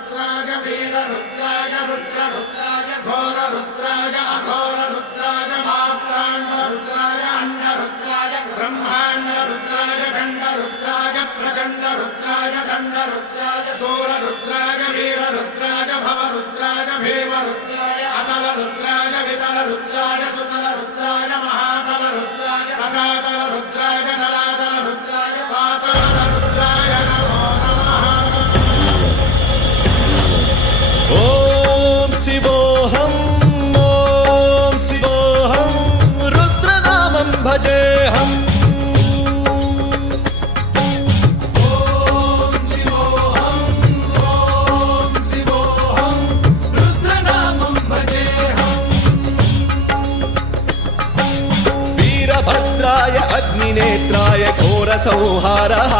रुद्राय वीर रुद्राय रुद्र रुद्राय घोर रुद्राय अघोर रुद्राय मार्ताण्ड रुद्राय अंड रुद्राय ब्रह्मांड रुद्राय खंड रुद्राय प्रचंड रुद्राय दंड रुद्राय सूर रुद्राय वीर रुद्राय भव रुद्राय भीम रुद्राय अतल रुद्राय वितल रुद्राय सुतल रुद्राय महातल रुद्राय सचातल रुद्राय जलातल रुद्राय पाताल रुद्राय नमो नमः। ओम शिवोऽहं रुद्रनामं भजेऽहम्। वीरभद्राय अग्निनेत्राय घोरसंहारः